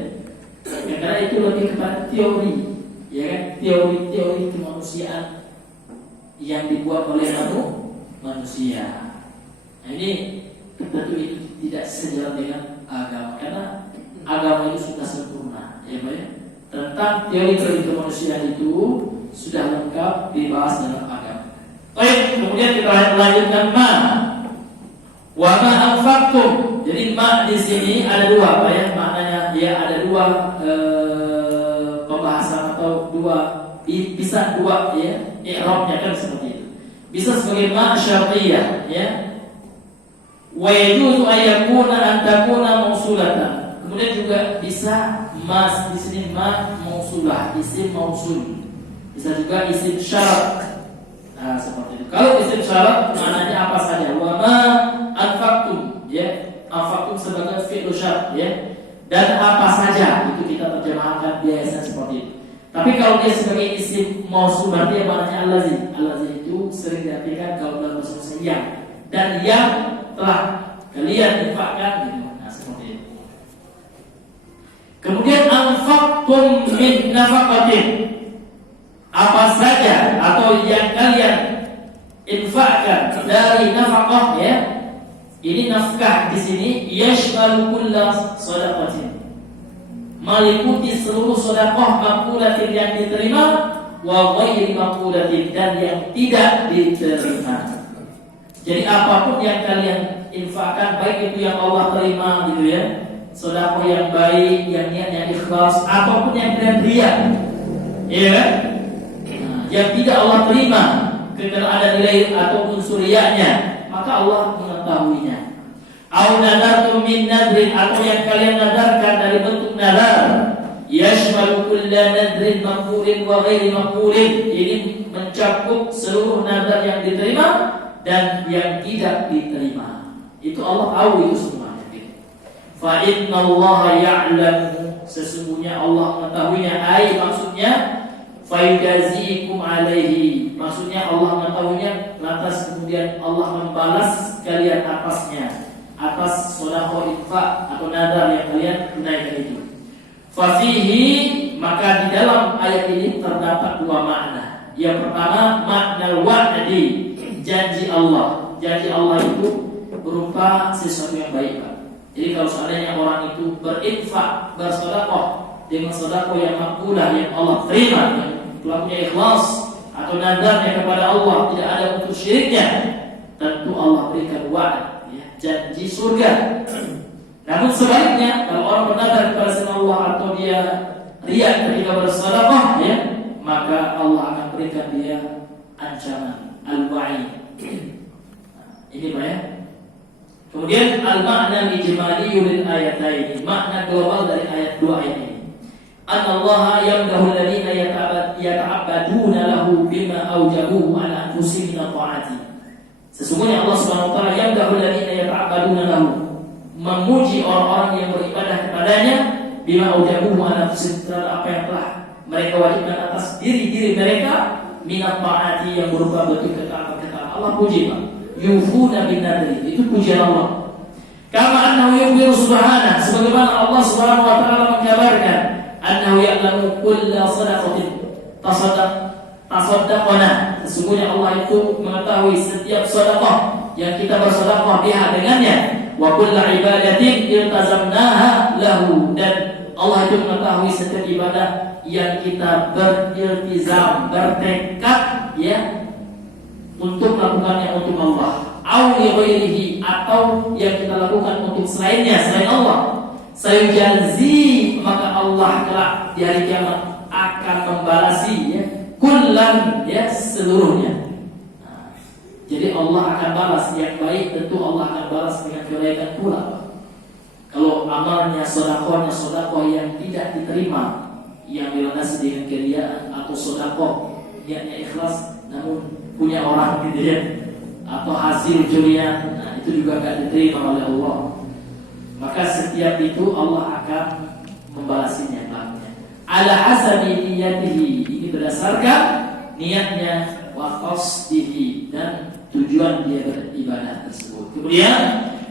Karena itu lebih kepada teori, ya kan, teori kemanusiaan yang dibuat oleh manusia. Nah, ini tentu itu tidak sejalan dengan agama, karena agama itu sudah sempurna, ya, Pak, ya. Tentang teori kemanusiaan itu sudah lengkap dibahas dalam agama. Baik, kemudian kita lanjutkan wa ma anfaqtum. Jadi ma di sini ada dua, Pak, ya, maknanya, ya, ada dua pembahasan atau bisa dua, ya, i'rabnya kan seperti itu. Bisa sebagai ma syartiyah, ya. Wa yajuzu an yakuna an takuna mausulatan. Kemudian juga bisa mas di sini ma mausulah, isim mausul. Bisa juga isim syarat. Nah, seperti itu. Kalau isim syarat maknanya apa saja? Wa ma anfaqtum, ya. Anfaqtum sebagai fi'il syarat, ya. Dan apa saja itu kita terjemahkan biasa seperti itu. Tapi kalau dia sebagai isim mausul berarti maknanya allazi. Allazi itu sering diartikan kalau dalam bahasa Indonesia yang dan yang telah kalian infakkan gitu. Nah, seperti itu. Kemudian anfaqtum min nafaqatin. Apa saja atau yang kalian infakkan dari nafkah, ya. Ini nafkah di sini yashmalu kulla shadaqatin. Meliputi seluruh sedekah maqulatin yang diterima wa ghairi maqulatin dan yang tidak diterima. Jadi apapun yang kalian infakkan, baik itu yang Allah terima gitu ya, sedekah yang baik, yang niatnya ikhlas, ataupun yang kalian riya, ya kan? Yang tidak Allah terima karena ada nilai atau unsur riyanya, maka Allah mengetahuinya. Au nadartum min nadrin, atau yang kalian nadarkan dari bentuk nadar, yashmalu kulla nadrin maqbulin wa ghairi maqbulin. Ini mencakup seluruh nadar yang diterima dan yang tidak diterima. Itu Allah tahu itu semuanya. Fa innallaha ya'lamu, sesungguhnya Allah mengetahuinya. Ai maksudnya fayujazikum alaihi, maksudnya Allah mengetahuinya, lantas kemudian Allah membalas kalian atasnya, atas sedekah infak atau nadar yang kalian tunaikan itu. Fafihi, maka di dalam ayat ini terdapat dua makna. Yang pertama makna wa'di, janji Allah. Janji Allah itu berupa sesuatu yang baik, Pak. Jadi kalau seandainya orang itu berinfak, bersedekah dengan sedekah yang makbulah, yang Allah terima, yang pelakunya ikhlas atau nadarnya kepada Allah, tidak ada unsur syiriknya, tentu Allah berikan wa'd, ya, janji surga. Namun sebaliknya, kalau orang bernadar kepada selain Allah atau dia riya ketika bersedekah, ya, maka Allah akan berikan dia ancaman al-wa'id. Ini Pak, ya. Kemudian al-makna ijmali lil ayatain, makna global dari ayat 2 ini. Anallaha yamdahu alladziina yata'abbaduna lahu bima aujabuhu ala anfusihim min ta'ati. Sesungguhnya Allah Subhanahu wa taala yamdahu alladziina yata'abbaduna lahu, memuji orang-orang yang beribadah kepadanya bima aujabuhu ala anfusihim, terhadap apa yang telah mereka wajibkan atas diri-diri mereka min ta'ati, yang berupa bentuk ketaatan. Allah puji, Pak. Yufuna bin nadri, itu pujian Allah. Kama annahu yukhbiru subhanahu, sebagaimana Allah Subhanahu wa taala mengkabarkan annahu ya'lamu kulla sadaqatin tasaddaqna, sesungguhnya Allah itu mengetahui setiap sedekah yang kita bersedekah biha dengannya, wa kullu ibadatin iltazamnaha lahu, dan Allah itu mengetahui setiap ibadah yang kita beriltizam, bertekad, ya, untuk melakukannya untuk Allah, au li ghairihi, atau yang kita lakukan untuk selainnya, selain Allah. Sayujazi, maka Allah kelak di hari kiamat akan membalasi, ya, kullan, ya, seluruhnya. Nah, jadi Allah akan balas yang baik, tentu Allah akan balas dengan kebaikan pula. Kalau amalnya sedekahnya sedekah yang tidak diterima, yang dilandasi dengan keriaan, atau sedekah niatnya ikhlas namun punya orang gitu, ya, atau hasil curian, nah itu juga tidak diterima oleh Allah. Maka setiap itu Allah akan membalasinya, ala hasabi niyatihi, ini berdasarkan niatnya, wa qasdihi, dan tujuan dia beribadah tersebut. Kemudian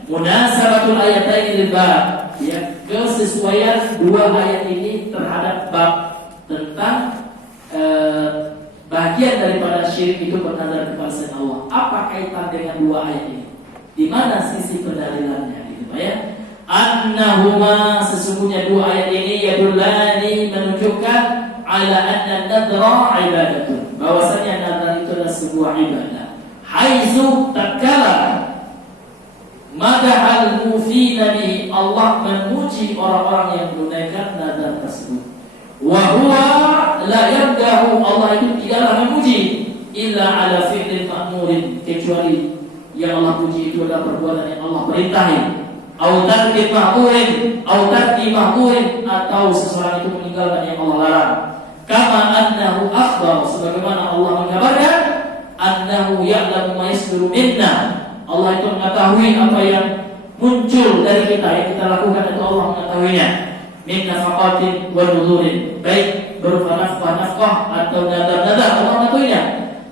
munasabatul ayataini lil bab, ya, kesesuaian dua ayat ini terhadap bab tentang bagian daripada syirik itu bernadar kepada selain Allah. Apa kaitan dengan dua ayat ini? Di mana sisi pendalilannya, gitu Pak, ya? Annahuma, sesungguhnya dua ayat ini yadullani, menunjukkan ala anna nadra ibadatun, bahwasanya nadar itu adalah sebuah ibadah. Haitsu tatkala madahal mufina bihi, Allah memuji orang-orang yang menunaikan nadar tersebut. Wa huwa la yamdahu, Allah itu tidaklah memuji illa ala fi'lin ma'murin, kecuali yang Allah puji itu adalah perbuatan yang Allah perintahi, au tarki ma'murin, au tarki ma'murin, atau seseorang itu meninggalkan yang Allah larang. Kama annahu akhbar, sebagaimana Allah mengabarkan minna. Allah itu mengetahui apa yang muncul dari kita, yang kita lakukan itu Allah mengetahuinya. Min nafaqatin wa nudurin, baik berupa nafkah atau nadar-nadar, Allah mengetahuinya.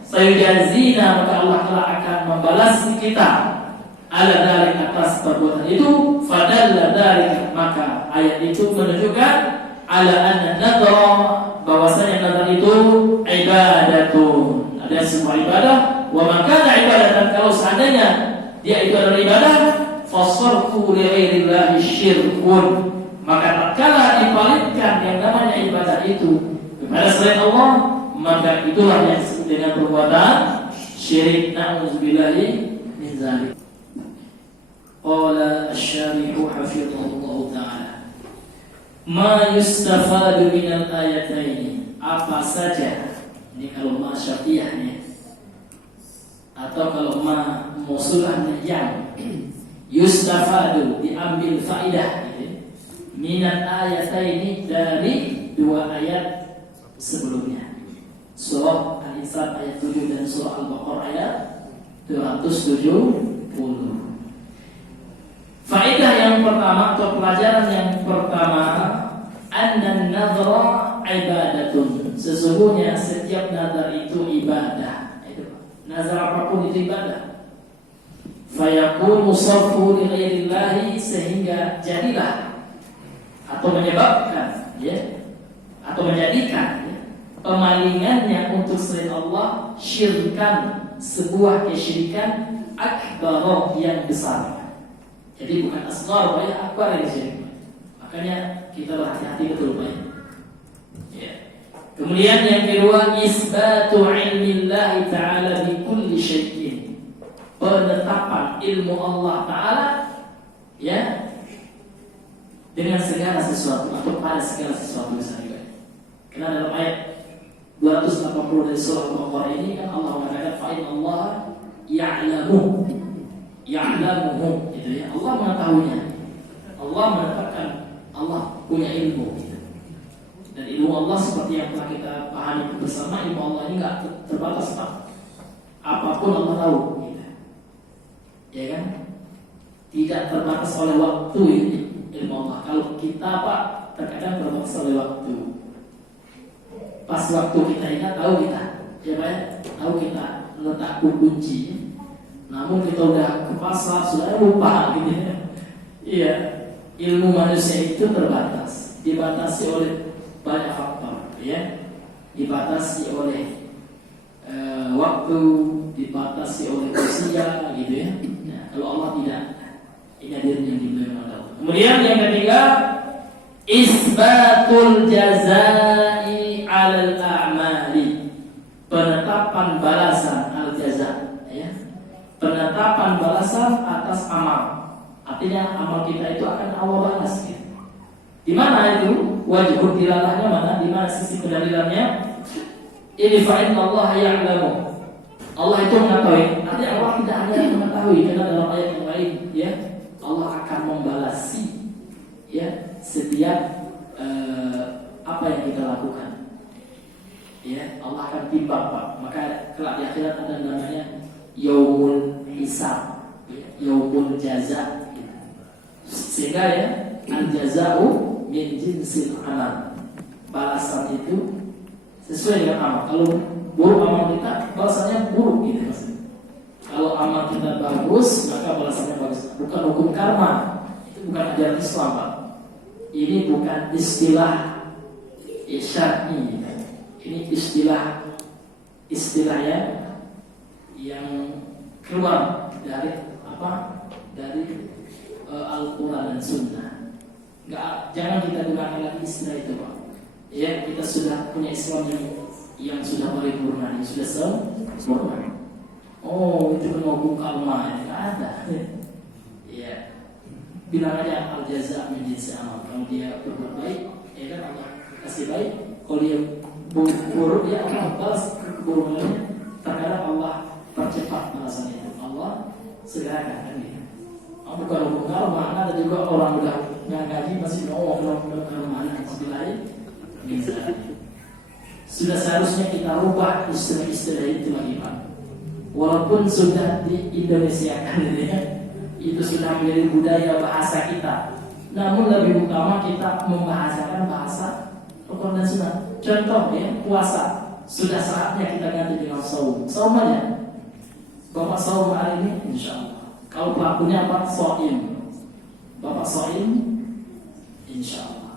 Sayujazina, maka Allah telah akan membalas kita ala dzalik, atas perbuatan itu. Fadalla dzalik, maka ayat itu menunjukkan ala anna nadra, bahwasanya nadar itu ibadatun, ada sebuah ibadah. Wa man kana ibadatan, kalau seandainya dia itu adalah ibadah, fasarfu li ghairillahi syirkun, maka tatkala dipalingkan yang namanya ibadah itu kepada selain Allah, maka itulah yang disebut dengan perbuatan syirik. Na'udzubillahi min dzalik. Qala asy-syarih hafizahullah ta'ala, ma yustafadu minal ayataini, apa saja, ini kalau ma syafiyahnya, atau kalau ma musulahnya yang yustafadu, diambil faidah gitu, minal ayataini, dari dua ayat sebelumnya, surah Al-Insan ayat 7 dan surah Al-Baqarah ayat 270. Faedah yang pertama atau pelajaran yang pertama, anna nadhra ibadatun, sesungguhnya setiap nadar itu ibadah. Nazar apapun itu ibadah. Fayakunu sarfu li ghairillahi, sehingga jadilah atau menyebabkan atau menjadikan pemalingannya untuk selain Allah, syirkan, sebuah kesyirikan akbar, yang besar. Jadi bukan asghar, banyak akbar yang syirik. Makanya kita berhati-hati betul Pak. Kemudian yang kedua, isbatu ilmillahi ta'ala bi kulli syai'in, penetapan ilmu Allah Ta'ala dengan segala sesuatu atau pada segala sesuatu misalnya. Karena dalam ayat 280 dari surah Al-Baqarah ini kan Allah mengatakan fa'in Allah ya'lamu gitu ya. Allah mengetahuinya. Allah menetapkan, Allah punya ilmu gitu. Dan ilmu Allah seperti yang telah kita pahami bersama, ilmu Allah ini enggak terbatas Pak. Apapun Allah tahu gitu. Ya kan? Tidak terbatas oleh waktu ini ilmu Allah. Kalau kita Pak terkadang terbatas oleh waktu. Pas waktu kita ingat, tahu kita, ya Pak, tahu kita letak kunci. Namun kita udah ke pasar, sudah lupa gitu ya. Iya, ilmu manusia itu terbatas, dibatasi oleh banyak faktor, ya. Dibatasi oleh waktu, dibatasi oleh usia, gitu ya. Nah, kalau Allah tidak, ini hadirnya yang dimuliakan. Kemudian yang ketiga, isbatul jazai alal a'mali, penetapan balasan al-jaza, ya. Penetapan balasan atas amal. Artinya amal kita itu akan Allah balas ya. Di mana itu? Wajib dilalahnya mana? Di mana sisi pendalilannya? Ini fa'in Allah ya'lamu. Allah itu mengetahui. Artinya Allah tidak hanya mengetahui, karena dalam ayat yang lain ya, Allah akan membalasi ya setiap apa yang kita lakukan. Ya, Allah akan timbang Pak. Maka kelak di akhirat ada namanya yaumul hisab, yaumul jaza. Sehingga ya, al-jaza'u min jinsil amal, balasan itu sesuai dengan amal. Kalau buruk amal kita, balasannya buruk gitu maksudnya. Kalau amal kita bagus, maka balasannya bagus. Bukan hukum karma, itu bukan ajaran Islam Pak. Ini bukan istilah syar'i. Ini istilah ya yang keluar dari apa? Dari Al-Quran dan Sunnah. Jangan kita gunakan lagi istilah itu Pak. Ya, kita sudah punya Islam yang sudah paripurna, yang sudah sempurna. Oh, itu kan hukum karma, tidak ada. Ya, bilang aja al-jaza min jinsi amal. Kalau dia berbuat baik, ya kan Allah kasih baik. Kalau dia buruk, dia akan balas keburukannya. Terkadang Allah percepat balasan itu. Allah segerakan kan gitu. Bukan hukum karma, ada juga orang udah nggak gaji masih ngomong karma, lain sudah seharusnya kita rubah istilah-istilah itu lagi Pak. walaupun sudah diindonesiakan ya, itu sudah menjadi budaya bahasa kita. Namun lebih utama kita membahasakan bahasa Al-Quran dan Sunnah. Contoh ya, puasa sudah saatnya kita ganti dengan saum. Saum aja. Bapak saum hari ini, insya Allah. Kalau pelakunya apa? Soim. Bapak soim, insya Allah.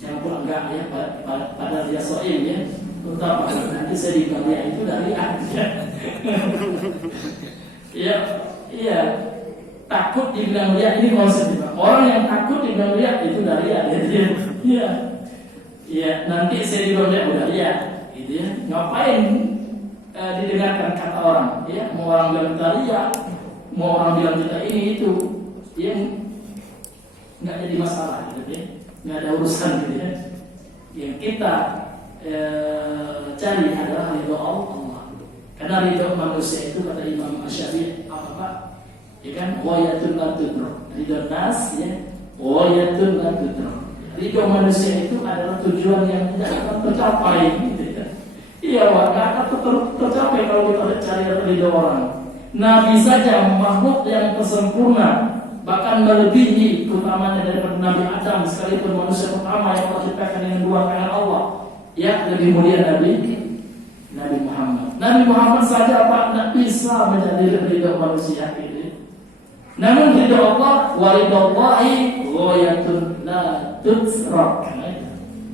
Jangan pulang enggak ya, pada dia soim ya. Untuk apa? Nanti saya digambar itu dari aja. Iya. Takut dibilang riya, ini konsepnya. Orang yang takut dibilang riya itu dari riya. Iya. Nanti saya dibilang riya udah riya, gitu ya. Ngapain didengarkan kata orang? Ya, mau orang bilang kita riya, mau orang bilang kita ini itu, ya nggak jadi masalah, gitu ya. Nggak ada urusan, gitu ya. Yang kita cari adalah ridho Allah. Karena ridho manusia itu kata Imam Asy-Syafi'i apa? Ya kan, wayatun la tudrak. Ridho nas ya, wayatun la tudrak. Ridho manusia itu adalah tujuan yang tidak akan tercapai, gitu ya. Iya, nggak akan tercapai kalau kita cari ridho orang. Nabi saja makhluk yang tersempurna, bahkan melebihi keutamanya daripada Nabi Adam, sekalipun manusia pertama yang Allah ciptakan dengan dua tangan Allah. Ya, lebih mulia Nabi Muhammad. Nabi Muhammad saja tidak bisa menjadi ridho manusia itu. Namun ridho Allah, waridallahi ghayatun la tudrak.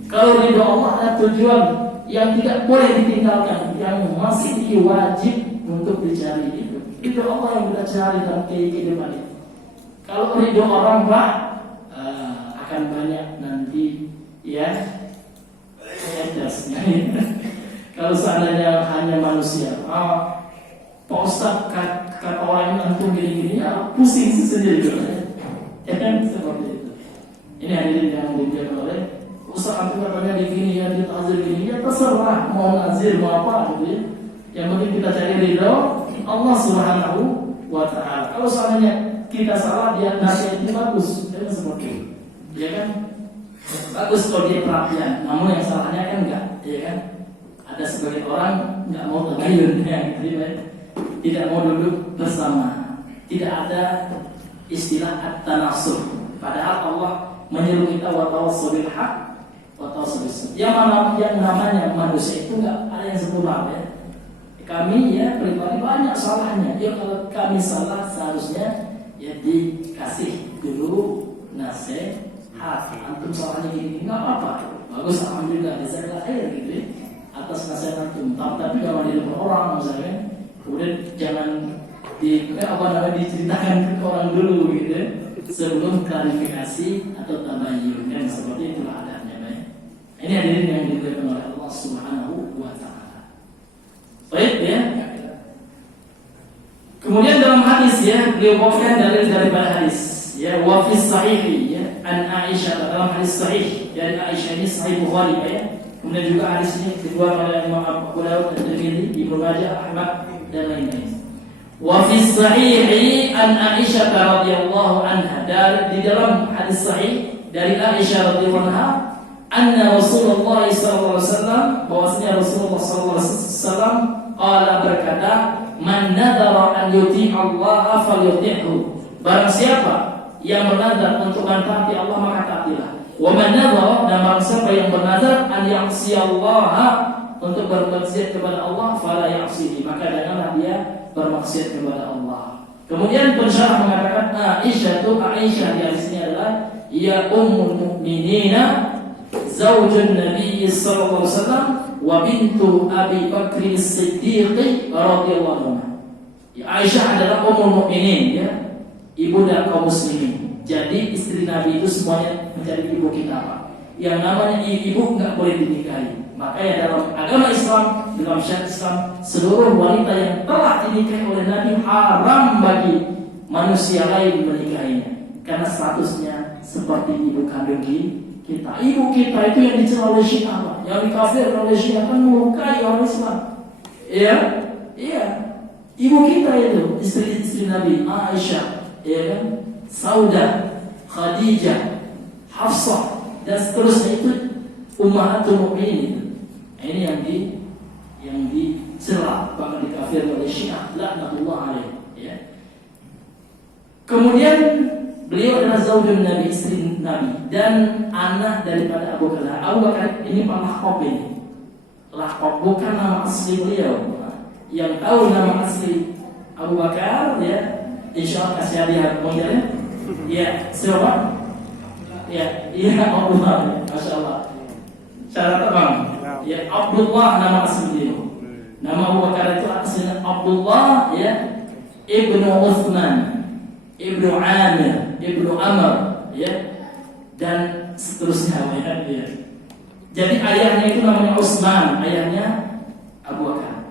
Kalau ridho Allah adalah tujuan yang tidak boleh ditinggalkan, yang masih wajib untuk dicari itu. Ridho Allah yang kita cari dalam kehidupan ini. Kalau ridho orang Pak akan banyak nanti ya haters. Kalau seandainya hanya manusia, Pak Ustaz kata orang ini antum gini-gini, ya pusing sendiri gitu. Ya kan seperti itu. Ini hadirin yang dimuliakan oleh Ustaz, antum katanya begini ya, di ta'zir gini ya, terserah mau nazir mau apa gitu ya. Yang penting kita cari ridho Allah Subhanahu wa ta'ala. Kalau seandainya kita salah, dia nasihat itu bagus, dia seperti itu. Ya kan? Bagus kalau dia perhatian. Namun yang salahnya kan enggak, ya kan? Ada sebagian orang enggak mau tergayun, ya, tidak mau duduk bersama. Tidak ada istilah at-tanasur. Padahal Allah menyuruh kita wa tawassul bil haq wa tawassul bis sabr. Yang namanya manusia itu enggak ada yang sempurna ya. Kami ya pribadi banyak salahnya. Ya kalau kami salah seharusnya ya dikasih dulu nasihat. Antum salahnya gini nggak apa-apa, bagus, alhamdulillah, jazakallah khair gitu ya, atas nasihat antum. Tapi jangan di depan orang misalnya, kemudian jangan diceritakan ke orang dulu gitu ya, sebelum klarifikasi atau tabayyun, kan seperti itulah adabnya. Ini hadirin yang dimuliakan oleh Allah Subhanahu wa ta'ala. Baik ya. Kemudian dalam hadis ya, beliau bawakan daripada hadis ya, wa fi sahih ya, an Aisyah, dalam hadis sahih dari Aisyah, ini sahih Bukhari ya. Kemudian juga hadis ini dikeluarkan oleh Imam Abu Dawud dan Tirmidzi, Ibnu Majah, Ahmad dan lain-lain. Wa fi sahih an Aisyah radhiyallahu anha, di dalam hadis sahih dari Aisyah radhiyallahu anha, anna Rasulullah sallallahu alaihi wasallam, bahwasanya Rasulullah sallallahu alaihi wasallam qala, berkata, man nadara an yuti Allah falyuti'hu. Barang siapa yang bernazar untuk mentaati Allah maka taatilah. Wa man nadara, dan barang siapa yang bernazar an ya'si Allah, untuk bermaksiat kepada Allah, fala ya'sihi, maka janganlah dia bermaksiat kepada Allah. Kemudian pensyarah mengatakan Aisyah di sini adalah ya ummul mukminina, zaujun Nabi sallallahu alaihi wasallam, wa bintu Abi Bakr As-Siddiq radhiyallahu anha. Aisyah adalah ummul mukminin ya, ibu dan kaum muslimin. Jadi istri Nabi itu semuanya menjadi ibu kita, Pak. Yang namanya ibu enggak boleh dinikahi. Makanya dalam agama Islam, dalam syariat Islam, seluruh wanita yang telah dinikahi oleh Nabi haram bagi manusia lain menikahinya, karena statusnya seperti ibu kandung kita. Ibu kita itu yang dicela oleh Syiah, Pak. Yang dikafirkan oleh Syiah kan melukai orang Islam. Iya. Ibu kita itu istri Nabi, Aisyah, ya kan? Saudah, Khadijah, Hafsah, dan seterusnya itu ummahatul mukminin. Ini yang dicela, bahkan dikafirkan oleh Syiah, laknatullah alaih. Ya. Kemudian beliau adalah zaujun Nabi, istri Nabi, dan anak daripada Abu Bakar. Abu Bakar ini pelakop ini. Lakop bukan nama asli beliau. Yang tahu nama asli Abu Bakar, ya, insya Allah kasih hadiah modelnya. Ya, siapa? Ya, Abdullah. Masya Allah. Cara bang. Ya, Abdullah nama asli beliau. Nama Abu Bakar itu aslinya Abdullah, ya, ibnu Uthman, ibnu Amir, ibnu Amr, ya, dan seterusnya, ya. Jadi ayahnya itu namanya Utsman, ayahnya Abu Bakar.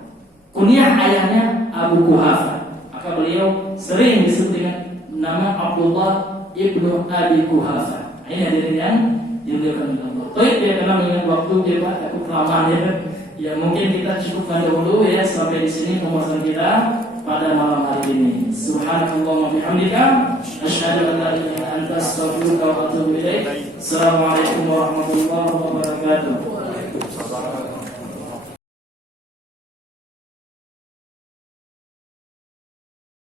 Kunyah ayahnya Abu Quhafa. Maka beliau sering disebut dengan nama Abdullah ibnu Abi Quhafa. Ini hadirin yang dimuliakan Allah. Baik, dia karena mengingat waktu dia Pak, aku kelamaan ya. Ya mungkin kita cukupkan dahulu ya sampai di sini pembahasan kita pada malam hari ini. Subhanallah wa bihamdika asyhadu an la ilaha illa anta astaghfiruka wa atubu ilaik. Assalamualaikum warahmatullahi wabarakatuh.